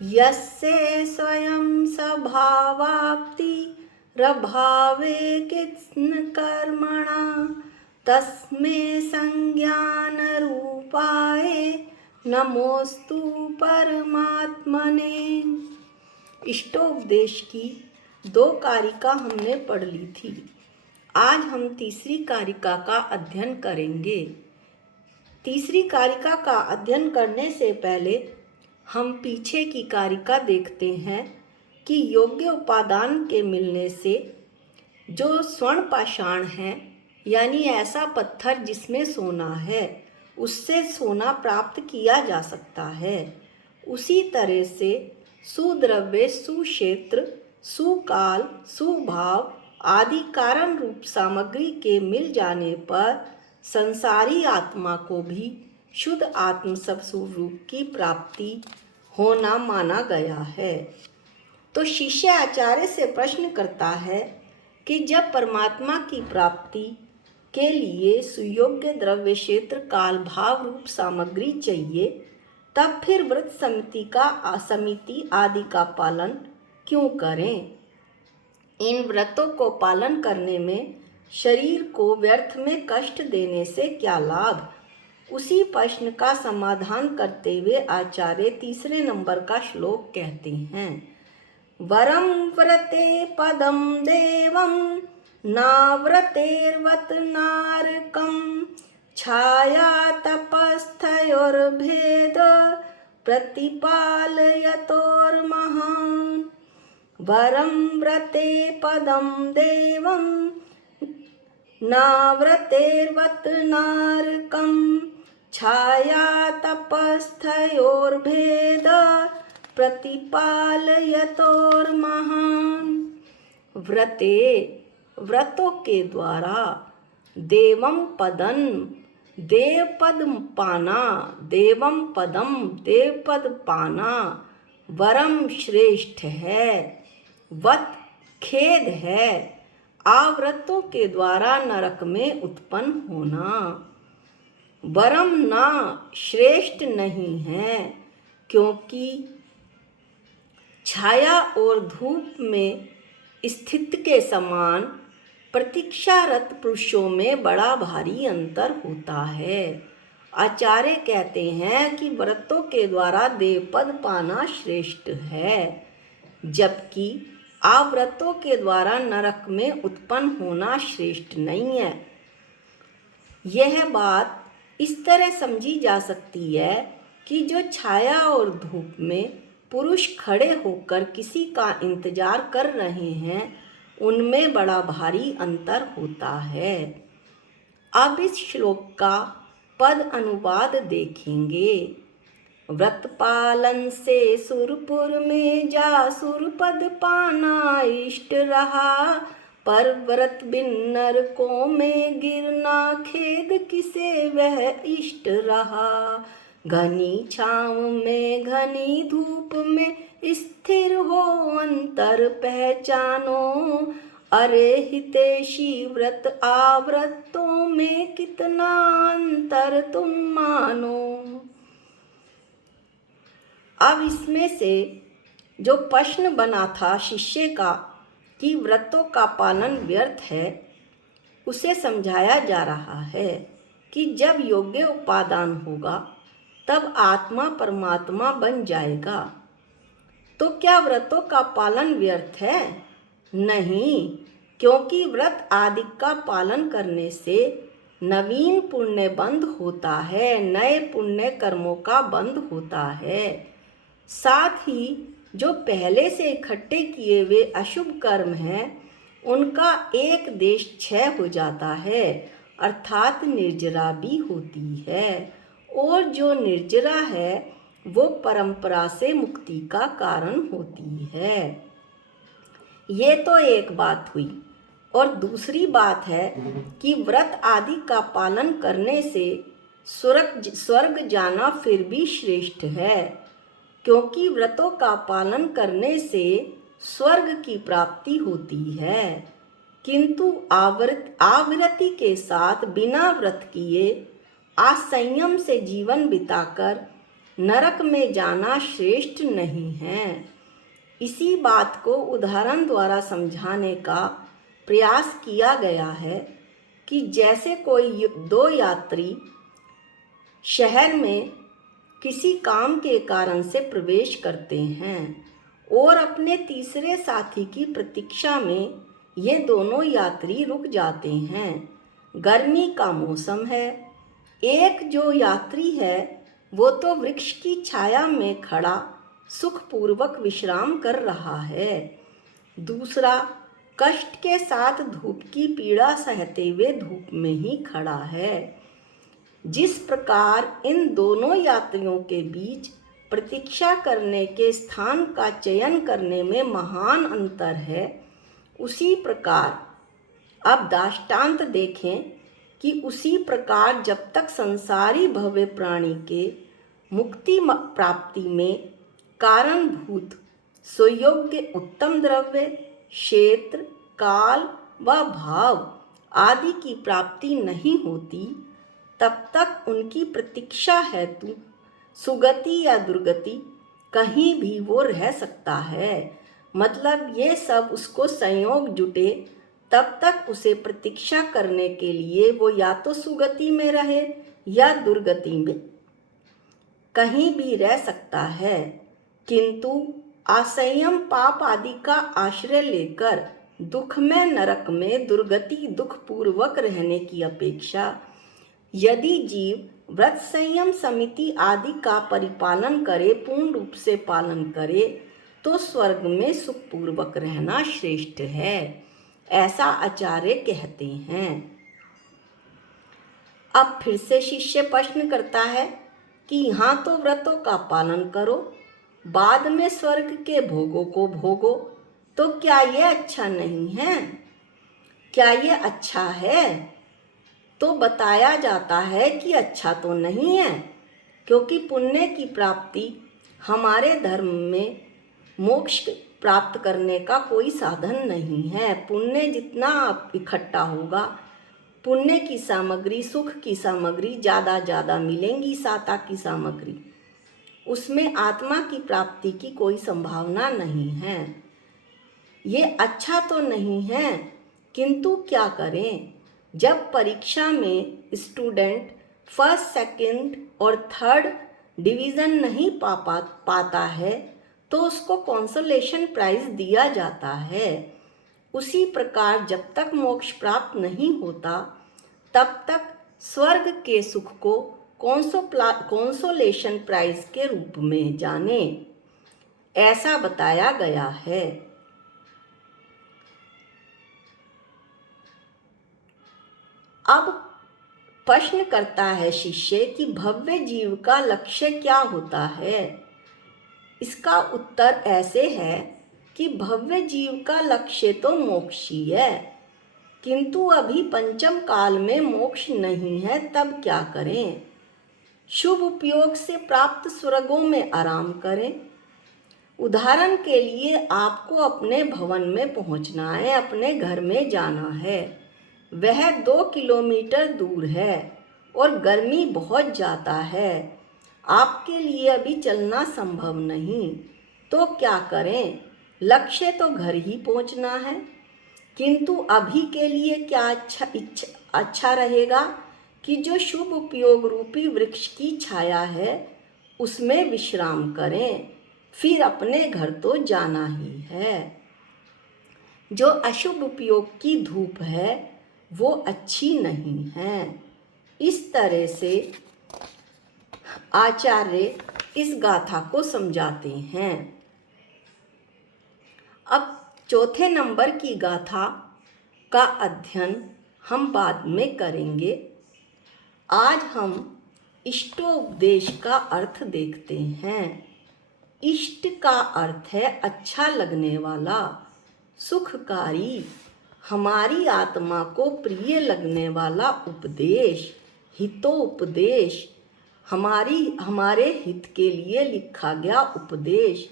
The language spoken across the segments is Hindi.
यस्य स्वयं स्वभावाप्तिरभावे कित्स्नकर्मणा तस्मै संज्ञानरूपाय नमोस्तु परमात्मने। इष्टोपदेश की 2 कारिका हमने पढ़ ली थी। आज हम तीसरी कारिका का अध्ययन करेंगे। तीसरी कारिका का अध्ययन करने से पहले हम पीछे की कारिका देखते हैं कि योग्य उपादान के मिलने से जो स्वर्ण पाषाण है, यानी ऐसा पत्थर जिसमें सोना है, उससे सोना प्राप्त किया जा सकता है। उसी तरह से सुद्रव्य, सुक्षेत्र, सुकाल, सुभाव आदि कारण रूप सामग्री के मिल जाने पर संसारी आत्मा को भी शुद्ध आत्म स्वरूप की प्राप्ति होना माना गया है। तो शिष्य आचार्य से प्रश्न करता है कि जब परमात्मा की प्राप्ति के लिए सुयोग्य द्रव्य, क्षेत्र, काल, भाव रूप सामग्री चाहिए, तब फिर व्रत समिति आदि का पालन क्यों करें? इन व्रतों को पालन करने में शरीर को व्यर्थ में कष्ट देने से क्या लाभ? उसी प्रश्न का समाधान करते हुए आचार्य तीसरे नंबर का श्लोक कहते हैं, वरम व्रते पदम देवम नाव्रतेर्वत नारकम छाया तपस्थयोर्भेद प्रतिपालयतोर्महान्। वरं व्रते पदं देवं नाव्रतेर्वत नारकं छाया तपस्थयोर्भेद प्रतिपालयतोर्महान्। व्रतों के द्वारा देवम पदम देवपद पाना वरम श्रेष्ठ है, वत खेद है, आव्रतों के द्वारा नरक में उत्पन्न होना। वरम ना श्रेष्ठ नहीं है, क्योंकि छाया और धूप में स्थित के समान प्रतीक्षारत पुरुषों में बड़ा भारी अंतर होता है। आचार्य कहते हैं कि व्रतों के द्वारा देवपद पाना श्रेष्ठ है, जबकि आव्रतों के द्वारा नरक में उत्पन्न होना श्रेष्ठ नहीं है। यह बात इस तरह समझी जा सकती है कि जो छाया और धूप में पुरुष खड़े होकर किसी का इंतजार कर रहे हैं, उनमें बड़ा भारी अंतर होता है। अब इस श्लोक का पद अनुवाद देखेंगे। व्रत पालन से सुरपुर में जा सुरपद पाना इष्ट रहा, पर व्रत बिन नरकों में गिरना खेद किसे वह इष्ट रहा। घनी छाँव में घनी धूप में स्थिर हो अंतर पहचानो, अरे हितैषी व्रत आव्रतों में कितना अंतर तुम मानो। अब इसमें से जो प्रश्न बना था शिष्य का कि व्रतों का पालन व्यर्थ है, उसे समझाया जा रहा है कि जब योग्य उपादान होगा तब आत्मा परमात्मा बन जाएगा। तो क्या व्रतों का पालन व्यर्थ है? नहीं, क्योंकि व्रत आदि का पालन करने से नवीन पुण्य बंध होता है, नए पुण्य कर्मों का बंध होता है। साथ ही जो पहले से इकट्ठे किए हुए अशुभ कर्म हैं, उनका एक देश क्षय हो जाता है, अर्थात निर्जरा भी होती है। और जो निर्जरा है वो परंपरा से मुक्ति का कारण होती है। ये तो एक बात हुई। और दूसरी बात है कि व्रत आदि का पालन करने से स्वर्ग जाना फिर भी श्रेष्ठ है, क्योंकि व्रतों का पालन करने से स्वर्ग की प्राप्ति होती है। किंतु आवृत्ति के साथ बिना व्रत किए असंयम से जीवन बिताकर नरक में जाना श्रेष्ठ नहीं है। इसी बात को उदाहरण द्वारा समझाने का प्रयास किया गया है कि जैसे कोई दो यात्री शहर में किसी काम के कारण से प्रवेश करते हैं और अपने तीसरे साथी की प्रतीक्षा में ये दोनों यात्री रुक जाते हैं। गर्मी का मौसम है। एक जो यात्री है वो तो वृक्ष की छाया में खड़ा सुखपूर्वक विश्राम कर रहा है। दूसरा कष्ट के साथ धूप की पीड़ा सहते हुए धूप में ही खड़ा है। जिस प्रकार इन दोनों यात्रियों के बीच प्रतीक्षा करने के स्थान का चयन करने में महान अंतर है, उसी प्रकार अब दृष्टांत देखें कि उसी प्रकार जब तक संसारी भव्य प्राणी के मुक्ति प्राप्ति में कारणभूत सुयोग्य उत्तम द्रव्य, क्षेत्र, काल व भाव आदि की प्राप्ति नहीं होती, तब तक उनकी प्रतीक्षा हेतु सुगति या दुर्गति कहीं भी वो रह सकता है। मतलब ये सब उसको संयोग जुटे तब तक उसे प्रतीक्षा करने के लिए वो या तो सुगति में रहे या दुर्गति में कहीं भी रह सकता है। किंतु असंयम पाप आदि का आश्रय लेकर दुखमय नरक में दुर्गति दुखपूर्वक रहने की अपेक्षा यदि जीव व्रत संयम समिति आदि का परिपालन करे, पूर्ण रूप से पालन करे, तो स्वर्ग में सुखपूर्वक रहना श्रेष्ठ है, ऐसा आचार्य कहते हैं। अब फिर से शिष्य प्रश्न करता है कि यहाँ तो व्रतों का पालन करो, बाद में स्वर्ग के भोगों को भोगो, तो क्या ये अच्छा नहीं है? क्या ये अच्छा है? तो बताया जाता है कि अच्छा तो नहीं है, क्योंकि पुण्य की प्राप्ति हमारे धर्म में मोक्ष प्राप्त करने का कोई साधन नहीं है। पुण्य जितना इकट्ठा होगा, पुण्य की सामग्री, सुख की सामग्री ज़्यादा मिलेंगी, साता की सामग्री, उसमें आत्मा की प्राप्ति की कोई संभावना नहीं है। ये अच्छा तो नहीं है, किंतु क्या करें? जब परीक्षा में स्टूडेंट फर्स्ट, सेकंड और थर्ड डिवीज़न नहीं पाता है तो उसको कंसोलेशन प्राइज़ दिया जाता है। उसी प्रकार जब तक मोक्ष प्राप्त नहीं होता तब तक स्वर्ग के सुख को कंसोलेशन प्राइज़ के रूप में जाने, ऐसा बताया गया है। अब प्रश्न करता है शिष्य कि भव्य जीव का लक्ष्य क्या होता है? इसका उत्तर ऐसे है कि भव्य जीव का लक्ष्य तो मोक्ष ही है, किंतु अभी पंचम काल में मोक्ष नहीं है, तब क्या करें? शुभ उपयोग से प्राप्त स्वर्गों में आराम करें। उदाहरण के लिए आपको अपने भवन में पहुंचना है, अपने घर में जाना है, वह 2 किलोमीटर दूर है और गर्मी बहुत ज़्यादा है, आपके लिए अभी चलना संभव नहीं, तो क्या करें? लक्ष्य तो घर ही पहुंचना है, किंतु अभी के लिए क्या अच्छा रहेगा कि जो शुभ उपयोग रूपी वृक्ष की छाया है उसमें विश्राम करें, फिर अपने घर तो जाना ही है। जो अशुभ उपयोग की धूप है वो अच्छी नहीं है। इस तरह से आचार्य इस गाथा को समझाते हैं। अब चौथे नंबर की गाथा का अध्ययन हम बाद में करेंगे। आज हम इष्टोपदेश का अर्थ देखते हैं। इष्ट का अर्थ है अच्छा लगने वाला, सुखकारी, हमारी आत्मा को प्रिय लगने वाला उपदेश, हितोपदेश, हमारे हित के लिए लिखा गया उपदेश,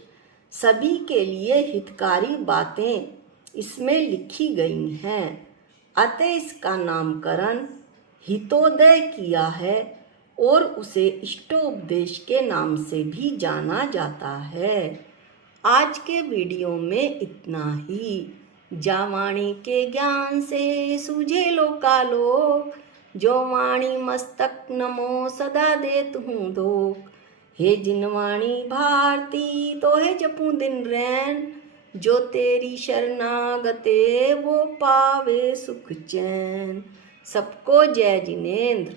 सभी के लिए हितकारी बातें इसमें लिखी गई हैं। अतः इसका नामकरण हितोदय किया है और उसे इष्टोपदेश के नाम से भी जाना जाता है। आज के वीडियो में इतना ही। जा वाणी के ज्ञान से सूझे लोकालोक, जो वाणी मस्तक नमो सदा देत हूँ धोख। हे जिन वाणी भारती तो है जपूं दिन रैन, जो तेरी शरणागते वो पावे सुख चैन। सबको जय जिनेंद्र।